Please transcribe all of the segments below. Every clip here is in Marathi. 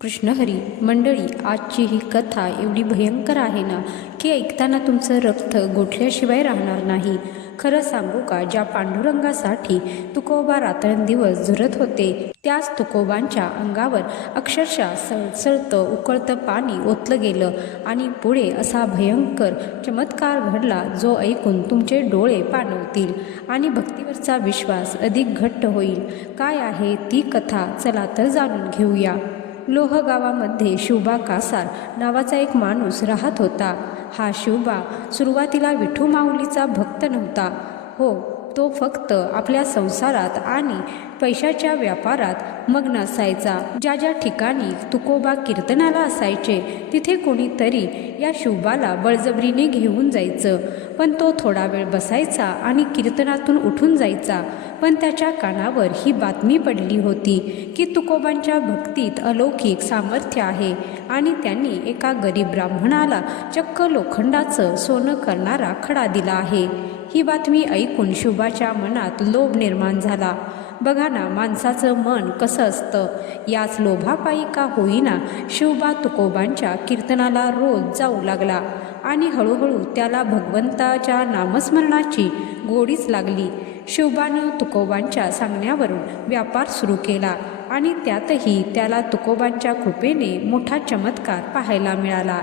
कृष्णहरी मंडळी, आजची ही कथा एवढी भयंकर आहे ना की ऐकताना तुमचं रक्त गोठल्याशिवाय राहणार नाही. खरं सांगू का, ज्या पांडुरंगासाठी तुकोबा रात्रंदिवस झुरत होते त्याच तुकोबांच्या अंगावर अक्षरशः सळसळतं उकळतं पाणी ओतलं गेलं आणि पुढे असा भयंकर चमत्कार घडला जो ऐकून तुमचे डोळे पाणवतील आणि भक्तीवरचा विश्वास अधिक घट्ट होईल. काय आहे ती कथा, चला तर जाणून घेऊया. लोह गावामध्ये शिवबा कासार नावाचा एक माणूस राहत होता. हा शिवबा सुरुवातीला विठू माऊलीचा भक्त नव्हता. हो, तो फक्त आपल्या संसारात आणि पैशाच्या व्यापारात मग्न असायचा. ज्या ज्या ठिकाणी तुकोबा कीर्तनाला असायचे तिथे कोणीतरी या शिवबाला बळजबरीने घेऊन जायचं. पण तो थोडा वेळ बसायचा आणि कीर्तनातून उठून जायचा. पण त्याच्या कानावर ही बातमी पडली होती की तुकोबांच्या भक्तीत अलौकिक सामर्थ्य आहे आणि त्यांनी एका गरीब ब्राह्मणाला चक्क लोखंडाचं सोनं करणारा खडा दिला आहे. ही बातमी ऐकून शिवबाच्या मनात लोभ निर्माण झाला. बघा ना, माणसाचं मन कसं असतं. याच लोभापायी का होईना शिवबा तुकोबांच्या कीर्तनाला रोज जाऊ लागला आणि हळूहळू त्याला भगवंताच्या नामस्मरणाची गोडीच लागली. शिवबानं तुकोबांच्या सांगण्यावरून व्यापार सुरू केला आणि त्यातही त्याला तुकोबांच्या कृपेने मोठा चमत्कार पाहायला मिळाला.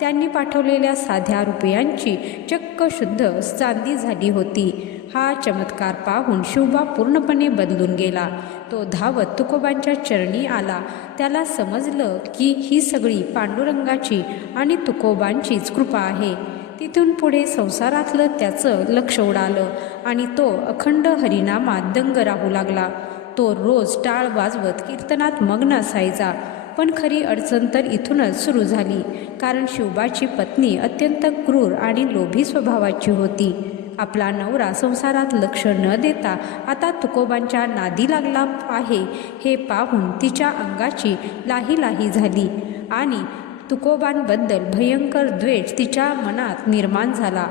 त्यांनी पाठवलेल्या साध्या रुपयांची चक्क शुद्ध चांदी झाली होती. हा चमत्कार पाहून शिवबा पूर्णपणे बदलून गेला. तो धावत तुकोबांच्या चरणी आला. त्याला समजलं की ही सगळी पांडुरंगाची आणि तुकोबांचीच कृपा आहे. तिथून पुढे संसारातलं त्याचं लक्ष उडालं आणि तो अखंड हरिनामात दंग राहू लागला. तो रोज टाळ वाजवत कीर्तनात मग्न असायचा. पण खरी अडचण तर इथूनच सुरू झाली, कारण शिवबाची पत्नी अत्यंत क्रूर आणि लोभी स्वभावाची होती. आपला नवरा संसारात लक्ष न देता आता तुकोबांच्या नादी लागला आहे हे पाहून तिच्या अंगाची लाही लाही झाली आणि तुकोबांबद्दल भयंकर द्वेष तिच्या मनात निर्माण झाला.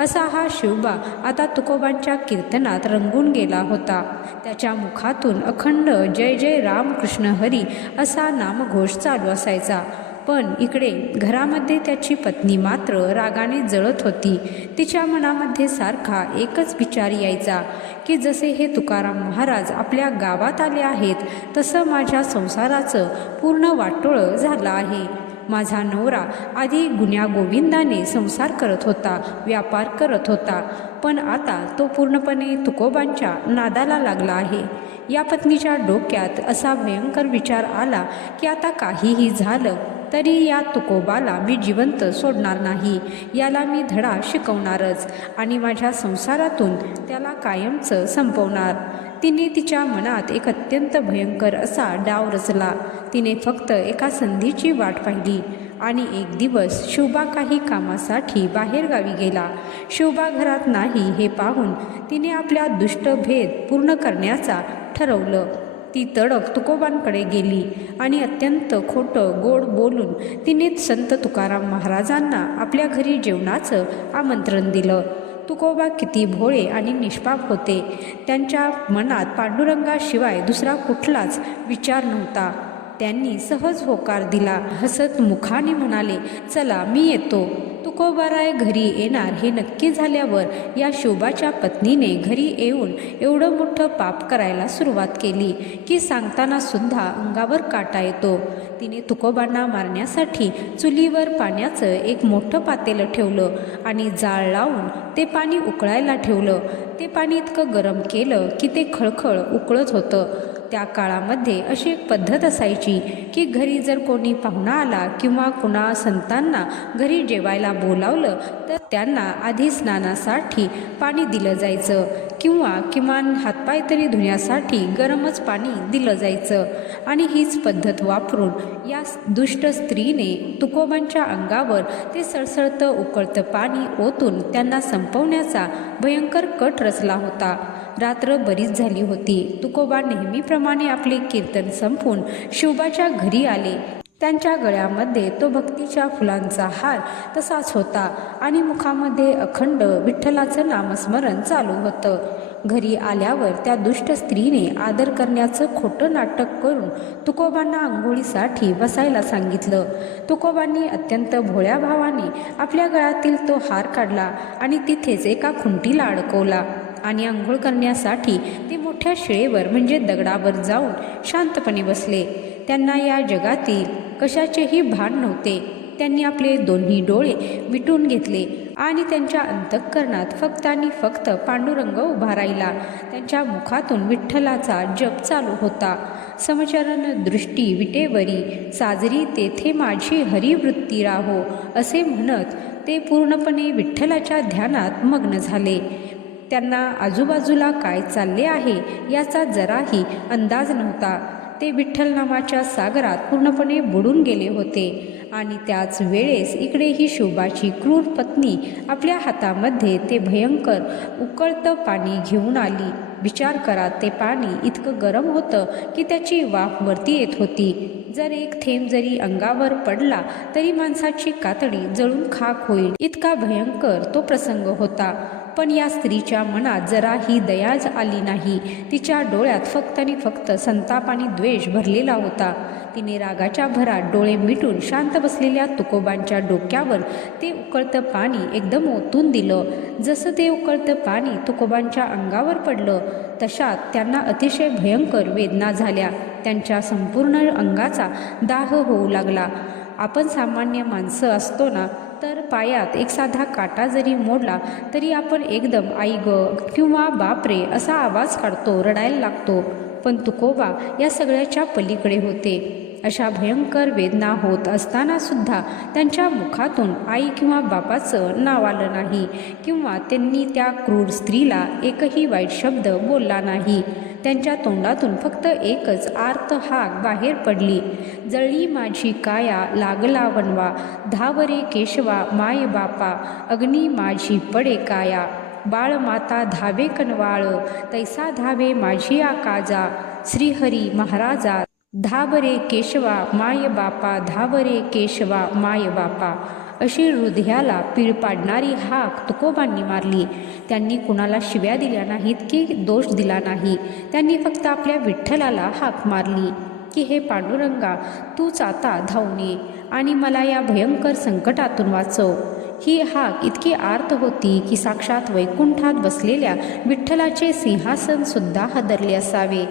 असा हा शिवबा आता तुकोबांच्या कीर्तनात रंगून गेला होता. त्याच्या मुखातून अखंड जय जय राम कृष्ण हरी असा नामघोष चालू असायचा. पण इकडे घरामध्ये त्याची पत्नी मात्र रागाने जळत होती. तिच्या मनामध्ये सारखा एकच विचार यायचा की जसे हे तुकाराम महाराज आपल्या गावात आले आहेत तसं माझ्या संसाराचं पूर्ण वाटोळं झालं आहे. माझा नवरा आधी गुण्यागोविंदाने संसार करत होता, व्यापार करत होता, पण आता तो पूर्णपणे तुकोबांच्या नादाला लागला आहे. या पत्नीच्या डोक्यात असा भयंकर विचार आला की आता काहीही झालं तरी या तुकोबाला मी जिवंत सोडणार नाही. याला मी धडा शिकवणारच आणि माझ्या संसारातून त्याला कायमचं संपवणार. तिने तिच्या मनात एक अत्यंत भयंकर असा डाव रचला. तिने फक्त एका संधीची वाट पाहिली आणि एक दिवस शिवबा काही कामासाठी बाहेरगावी गेला. शिवबा घरात नाही हे पाहून तिने आपल्या दुष्ट भेद पूर्ण करण्याचा ठरवलं. ती तडक तुकोबांकडे गेली आणि अत्यंत खोटं गोड बोलून तिने संत तुकाराम महाराजांना आपल्या घरी जेवणाचं आमंत्रण दिलं. तुकोबा किती भोळे आणि निष्पाप होते. त्यांच्या मनात पांडुरंगाशिवाय दुसरा कुठलाच विचार नव्हता. त्यांनी सहज होकार दिला. हसत मुखाने म्हणाले, चला मी येतो. तुकोबाराय घरी येणार हे नक्की झाल्यावर या शिवबाच्या पत्नीने घरी येऊन एवढं मोठं पाप करायला सुरुवात केली की सांगताना सुद्धा अंगावर काटा येतो. तिने तुकोबांना मारण्यासाठी चुलीवर पाण्याचं एक मोठं पातेलं ठेवलं आणि जाळ लावून ते पाणी उकळायला ठेवलं. ते पाणी इतकं गरम केलं की ते खळखळ उकळत होतं. त्या काळामध्ये अशी एक पद्धत असायची की घरी जर कोणी पाहुणा आला किंवा कुणा संतांना घरी जेवायला बोलावलं तर त्यांना आधी स्नानासाठी पाणी दिलं जायचं किंवा किमान हातपाय तरी धुण्यासाठी गरमच पाणी दिलं जायचं. आणि हीच पद्धत वापरून या दुष्ट स्त्रीने तुकोबांच्या अंगावर ते सळसळतं उकळतं पाणी ओतून त्यांना संपवण्याचा भयंकर कट रचला होता. रात्र बरीच झाली होती. तुकोबा नेहमीप्रमाणे आपले कीर्तन संपवून शिवबाच्या घरी आले. त्यांच्या गळ्यामध्ये तो भक्तीच्या फुलांचा हार तसाच होता आणि मुखामध्ये अखंड विठ्ठलाचं नामस्मरण चालू होतं. घरी आल्यावर त्या दुष्ट स्त्रीने आदर करण्याचं खोटं नाटक करून तुकोबांना आंघोळीसाठी बसायला सांगितलं. तुकोबांनी अत्यंत भोळ्या भावाने आपल्या गळ्यातील तो हार काढला आणि तिथेच एका खुंटीला अडकवला आणि आंघोळ करण्यासाठी ते मोठ्या शिळेवर म्हणजे दगडावर जाऊन शांतपणे बसले. त्यांना या जगातील कशाचेही भान नव्हते. त्यांनी आपले दोन्ही डोळे मिटून घेतले आणि त्यांच्या अंतःकरणात फक्त आणि फक्त पांडुरंग उभा राहिला. त्यांच्या मुखातून विठ्ठलाचा जप चालू होता. समचरण दृष्टी विटेवरी साजरी तेथे माझी हरिवृत्ती राहो असे म्हणत ते पूर्णपणे विठ्ठलाच्या ध्यानात मग्न झाले. त्यांना आजूबाजूला काय चालले आहे याचा जराही अंदाज नव्हता. ते विठ्ठल नामाच्या सागरात पूर्णपणे बुडून गेले होते. आणि त्याच वेळेस इकडे ही शोभाची क्रूर पत्नी आपल्या हातामध्ये ते भयंकर उकळतं पाणी घेऊन आली. विचार करा, ते पाणी इतकं गरम होतं की त्याची वाफ वरती येत होती. जर एक थेंब जरी अंगावर पडला तरी माणसाची कातडी जळून खाक होईल, इतका भयंकर तो प्रसंग होता. पण या स्त्रीच्या मनात जराही दयाच आली नाही. तिच्या डोळ्यात फक्त आणि फक्त संताप आणि द्वेष भरलेला होता. तिने रागाच्या भरात डोळे मिटून शांत बसलेल्या तुकोबांच्या डोक्यावर ते उकळतं पाणी एकदम ओतून दिलं. जसं ते उकळतं पाणी तुकोबांच्या अंगावर पडलं तशात त्यांना अतिशय भयंकर वेदना झाल्या. त्यांच्या संपूर्ण अंगाचा दाह होऊ लागला. आपण सामान्य माणसं असतो ना, तर पायात एक साधा काटा जरी मोडला तरी आपण एकदम आई ग किंवा बापरे असा आवाज काढतो, रडायला लागतो. पण तुकोबा या सगळ्याच्या पलीकडे होते. अशा भयंकर वेदना होत असताना सुद्धा त्यांच्या मुखातून आई किंवा बापाचं नाव आलं नाही किंवा त्यांनी त्या क्रूर स्त्रीला एकही वाईट शब्द बोलला नाही. त्यांच्या तोंडातून फक्त एकच आर्त हाक बाहेर पडली, जळली माझी काया लागला वनवा, धावरे केशवा माय बापा, अग्नी माझी पडे काया, बाळ माता धावे कनवाळ, तैसा धावे माझी आकाजा, श्रीहरी महाराजा, धावरे केशवा माय बापा, धावरे केशवा माय बापा. अशी हृदयाला पीळ पाडणारी हाक तुकोबांनी मारली. त्यांनी कुणाला शिव्या दिल्या नाहीत की दोष दिला नाही. त्यांनी फक्त आपल्या विठ्ठलाला हाक मारली की हे पांडुरंगा, तूच आता धावून ये आणि मला या भयंकर संकटातून वाचव. ही हाक इतकी आर्त होती की साक्षात वैकुंठात बसलेल्या विठ्ठलाचे सिंहासन सुद्धा हादरले असावे.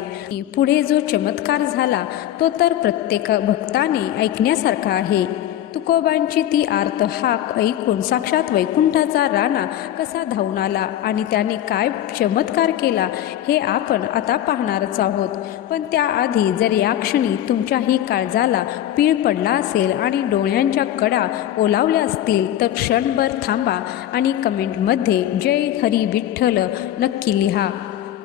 पुढे जो चमत्कार झाला तो तर प्रत्येक भक्ताने ऐकण्यासारखा आहे. तुकोबांची ती आर्त हाक ऐकून साक्षात वैकुंठाचा राणा कसा धावून आला आणि त्याने काय चमत्कार केला हे आपण आता पाहणारच आहोत. पण त्याआधी जर या क्षणी तुमच्याही काळजाला पीळ पडला असेल आणि डोळ्यांच्या कडा ओलावल्या असतील तर क्षणभर थांबा आणि कमेंटमध्ये जय हरी विठ्ठल नक्की लिहा.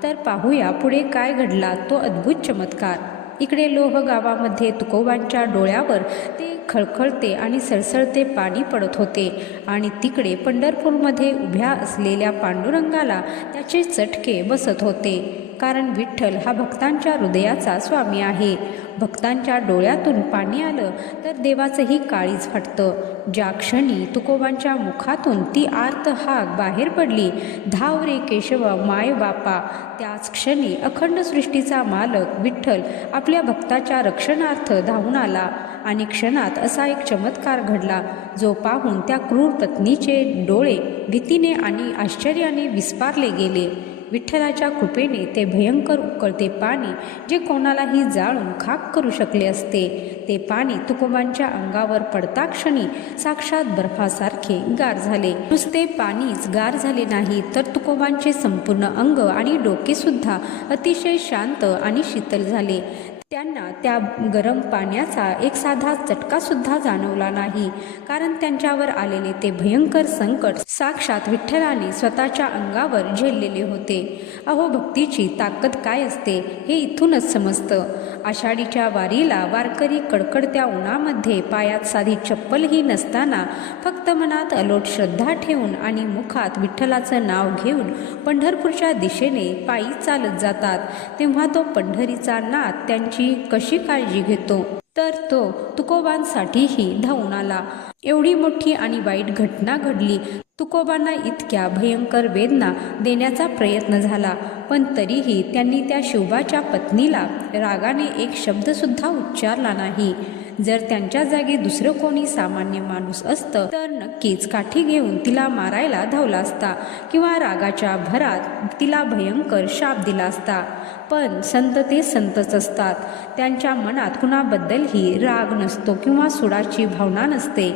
तर पाहूया पुढे काय घडला तो अद्भुत चमत्कार. इकडे लोह गावामध्ये तुकोबांच्या डोळ्यावर ते खळखळते आणि सळसळते पाणी पडत होते आणि तिकडे पंढरपूरमध्ये उभ्या असलेल्या पांडुरंगाला त्याचे चटके बसत होते. कारण विठ्ठल हा भक्तांच्या हृदयाचा स्वामी आहे. भक्तांच्या डोळ्यातून पाणी आलं तर देवाचंही काळीज फाटतं. ज्या क्षणी तुकोबांच्या मुखातून ती आर्त हाक बाहेर पडली, धाव रे केशव माय बापा, त्याच क्षणी अखंड सृष्टीचा मालक विठ्ठल आपल्या भक्ताच्या रक्षणार्थ धावून आला आणि क्षणात असा एक चमत्कार घडला जो पाहून त्या क्रूर पत्नीचे डोळे भीतीने आणि आश्चर्याने विस्पारले गेले. विठ्ठलाच्या कृपेने ते भयंकर उकळते पाणी जे कोणालाही जाळून खाक करू शकले असते, ते पाणी तुकोबांच्या अंगावर पडता क्षणी साक्षात बर्फासारखे गार झाले. नुसते पाणीच गार झाले नाही तर तुकोबांचे संपूर्ण अंग आणि डोकेसुद्धा अतिशय शांत आणि शीतल झाले. त्यांना त्या गरम पाण्याचा एक साधा चटकासुद्धा जाणवला नाही, कारण त्यांच्यावर आलेले ते भयंकर संकट साक्षात विठ्ठलाने स्वतःच्या अंगावर झेललेले होते. अहो, भक्तीची ताकद काय असते हे इथूनच समजतं. आषाढीच्या वारीला वारकरी कडकडत्या उन्हामध्ये पायात साधी चप्पलही नसताना फक्त मनात अलोट श्रद्धा ठेवून आणि मुखात विठ्ठलाचं नाव घेऊन पंढरपूरच्या दिशेने पायी चालत जातात. तेव्हा तो पंढरीचा नाद त्यांच्या माणसाची कशी काळजी घेतो, तर तो तुकोबांसाठीही धावून आला. एवढी मोठी आणि वाईट घटना घडली. तुकोबांना इतक्या भयंकर वेदना देण्याचा प्रयत्न झाला, पण तरीही त्यांनी त्या शिवबाच्या पत्नीला रागाने एक शब्दसुद्धा उच्चारला नाही. जर त्यांच्या जागी दुसरं कोणी सामान्य माणूस असतं तर नक्कीच काठी घेऊन तिला मारायला धावला असता किंवा रागाच्या भरात तिला भयंकर शाप दिला असता. पण संत ते संतच असतात. त्यांच्या मनात कुणाबद्दलही राग नसतो किंवा सुडाची भावना नसते.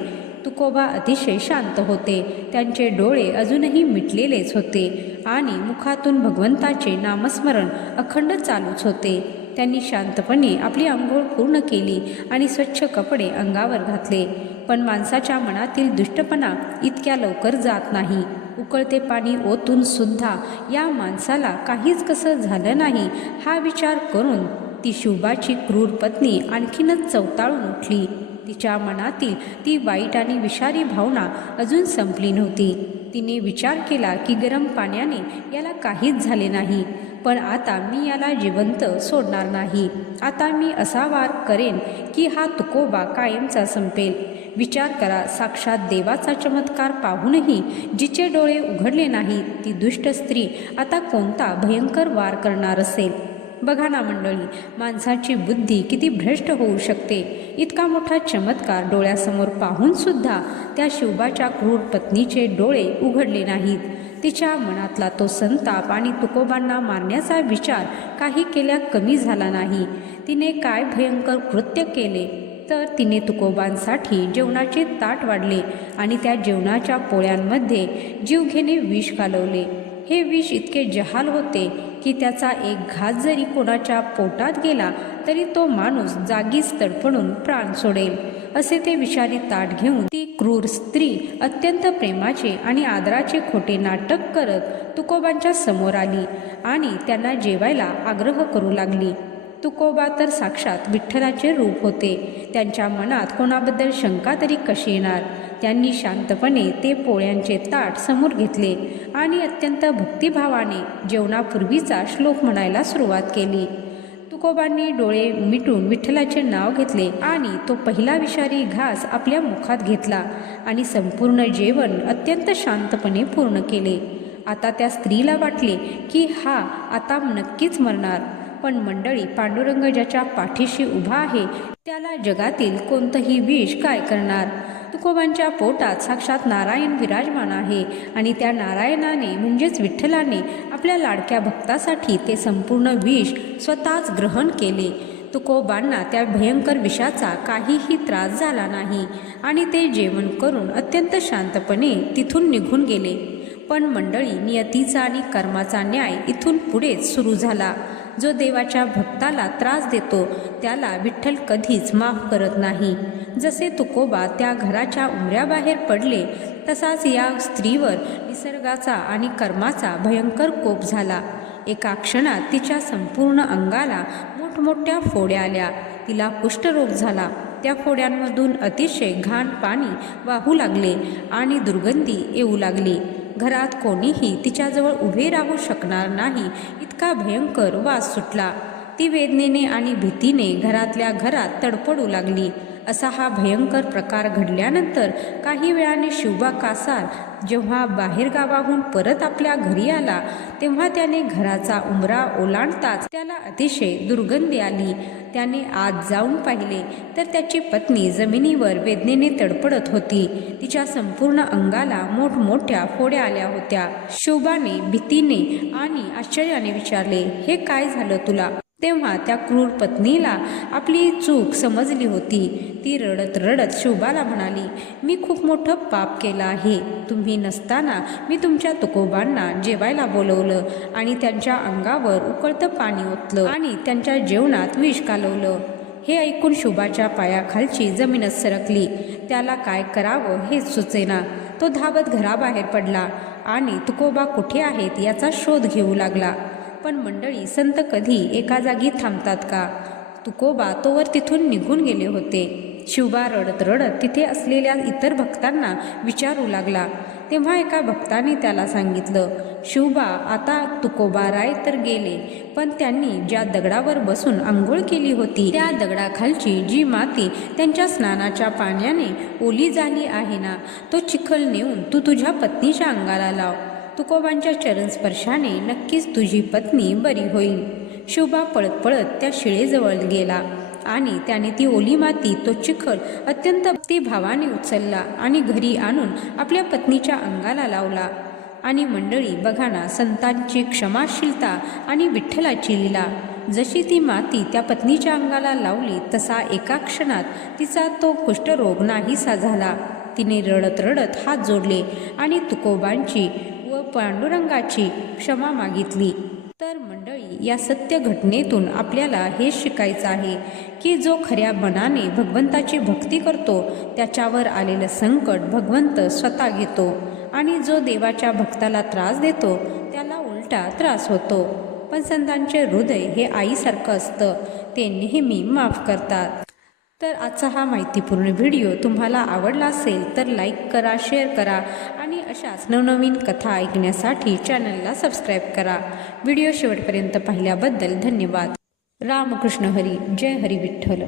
तुकोबा अतिशय शांत होते. त्यांचे डोळे अजूनही मिटलेलेच होते आणि मुखातून भगवंताचे नामस्मरण अखंड चालूच होते. त्यांनी शांतपणे आपली आंघोळ पूर्ण केली आणि स्वच्छ कपडे अंगावर घातले. पण माणसाच्या मनातील दुष्टपणा इतक्या लवकर जात नाही. उकळते पाणी ओतून सुद्धा या माणसाला काहीच कसं झालं नाही हा विचार करून ती शिवबाची क्रूर पत्नी आणखीनच चवताळून उठली. तिच्या मनातील ती वाईट आणि विषारी भावना अजून संपली नव्हती. तिने विचार केला की गरम पाण्याने याला काहीच झाले नाही, पण आता मी याला जिवंत सोडणार नाही. आता मी असा वार करेन की हा तुकोबा कायमचा संपेल. विचार करा, साक्षात देवाचा चमत्कार पाहूनही जिचे डोळे उघडले नाहीत ती दुष्ट स्त्री आता कोणता भयंकर वार करणार असेल. बघा ना मंडळी, माणसाची बुद्धी किती भ्रष्ट होऊ शकते. इतका मोठा चमत्कार डोळ्यासमोर पाहून सुद्धा त्या शिवबाच्या क्रूर पत्नीचे डोळे उघडले नाहीत. तिच्या मनातला तो संताप आणि तुकोबांना मारण्याचा विचार काही केल्या कमी झाला नाही. तिने काय भयंकर कृत्य केले तर तिने तुकोबांसाठी जेवणाचे ताट वाढले आणि त्या जेवणाच्या पोळ्यांमध्ये जीवघेणे विष घालवले. हे विष इतके जहाल होते की त्याचा एक घास जरी कोणाच्या पोटात गेला तरी तो माणूस जागीच तडफडून प्राण सोडेल. असे ते विषारी ताट घेऊन ती क्रूर स्त्री अत्यंत प्रेमाचे आणि आदराचे खोटे नाटक करत तुकोबांच्या समोर आली आणि त्यांना जेवायला आग्रह करू लागली. तुकोबा तर साक्षात विठ्ठलाचे रूप होते. त्यांच्या मनात कोणाबद्दल शंका तरी कशी येणार. त्यांनी शांतपणे ते पोळ्यांचे ताट समोर घेतले आणि अत्यंत भक्तिभावाने जेवणापूर्वीचा श्लोक म्हणायला सुरुवात केली. तुकोबांनी डोळे मिटून विठ्ठलाचे नाव घेतले आणि तो पहिला विषारी घास आपल्या मुखात घेतला आणि संपूर्ण जेवण अत्यंत शांतपणे पूर्ण केले. आता त्या स्त्रीला वाटले की हा आता नक्कीच मरणार. पण मंडळी, पांडुरंग ज्याच्या पाठीशी उभा आहे त्याला जगातील कोणतंही विष काय करणार. तुकोबांच्या पोटात साक्षात नारायण विराजमान आहे आणि त्या नारायणाने म्हणजेच विठ्ठलाने आपल्या लाडक्या भक्तासाठी ते संपूर्ण विष स्वतःच ग्रहण केले. तुकोबांना त्या भयंकर विषाचा काहीही त्रास झाला नाही आणि ते जेवण करून अत्यंत शांतपणे तिथून निघून गेले. पण मंडळी, नियतीचा आणि कर्माचा न्याय इथून पुढेच सुरू झाला. जो देवाच्या भक्ताला त्रास देतो त्याला विठ्ठल कधीच माफ करत नाही. जसे तुकोबा त्या घराच्या उंबऱ्याबाहेर पडले तसाच या स्त्रीवर निसर्गाचा आणि कर्माचा भयंकर कोप झाला. एका क्षणात तिच्या संपूर्ण अंगाला मोठमोठ्या फोड्या आल्या. तिला कुष्ठरोग झाला. त्या फोड्यांमधून अतिशय घाण पाणी वाहू लागले आणि दुर्गंधी येऊ लागली. घरात कोणीही तिच्याजवळ उभे राहू शकणार नाही इतका भयंकर वास सुटला. ती वेदनेने आणि भीतीने घरातल्या घरात तडफडू लागली. असा हा भयंकर प्रकार घडल्यानंतर काही वेळाने शिवबा कासार जेव्हा बाहेरगावाहून परत आपल्या घरी आला तेव्हा त्याने घराचा उंबरा ओलांडताच त्याला अतिशय दुर्गंधी आली. त्याने आत जाऊन पाहिले तर त्याची पत्नी जमिनीवर वेदनेने तडफडत होती. तिच्या संपूर्ण अंगाला मोठमोठ्या फोड्या आल्या होत्या. शिवबाने भीतीने आणि आश्चर्याने विचारले, हे काय झालं तुला? तेव्हा त्या क्रूर पत्नीला आपली चूक समजली होती. ती रडत रडत शिवबाला म्हणाली, मी खूप मोठं पाप केलं आहे. तुम्ही नसताना मी तुमच्या तुकोबांना जेवायला बोलवलं आणि त्यांच्या अंगावर उकळतं पाणी ओतलं आणि त्यांच्या जेवणात विष घालवलं. हे ऐकून शिवबाच्या पायाखालची जमीनच सरकली. त्याला काय करावं हेच सुचेना. तो धावत घराबाहेर पडला आणि तुकोबा कुठे आहेत याचा शोध घेऊ लागला. पण मंडळी, संत कधी एका जागी थांबतात का? तुकोबा तोवर तिथून निघून गेले होते. शिवबा रडत रडत तिथे असलेल्या इतर भक्तांना विचारू लागला, तेव्हा एका भक्ताने त्याला सांगितलं, शिवबा, आता तुकोबाराय तर गेले, पण त्यांनी ज्या दगडावर बसून आंघोळ केली होती त्या दगडाखालची जी माती त्यांच्या स्नानाच्या पाण्याने ओली झाली आहे ना, तो चिखल नेऊन तू तुझ्या पत्नीच्या अंगाला लाव. तुकोबांच्या चरणस्पर्शाने नक्कीच तुझी पत्नी बरी होईल. शिवबा पळत पळत त्या शिळेजवळ गेला आणि त्याने ती ओली माती, तो चिखल अत्यंत भक्तिभावाने उचलला आणि घरी आणून आपल्या पत्नीच्या अंगाला लावला. आणि मंडळी बघा ना, संतांची क्षमाशीलता आणि विठ्ठलाची लीला. जशी ती माती त्या पत्नीच्या अंगाला लावली तसा एका क्षणात तिचा तो कुष्ठरोग नाहीसा झाला. तिने रडत रडत हात जोडले आणि तुकोबांची व पांडुरंगाची क्षमा मागितली. तर मंडळी, या सत्य घटनेतून आपल्याला हे शिकायचं आहे की जो खऱ्या मनाने भगवंताची भक्ती करतो त्याच्यावर आलेलं संकट भगवंत स्वतः घेतो आणि जो देवाच्या भक्ताला त्रास देतो त्याला उलटा त्रास होतो. पण संतांचे हृदय हे आईसारखं असतं, ते नेहमी माफ करतात. तर आजचा हा माहितीपूर्ण व्हिडिओ तुम्हाला आवडला असेल तर लाईक करा, शेअर करा आणि अशाच नवनवीन कथा ऐकण्यासाठी चॅनलला सबस्क्राईब करा. व्हिडिओ शेवटपर्यंत पाहिल्याबद्दल धन्यवाद. रामकृष्ण हरी. जय हरी विठ्ठल.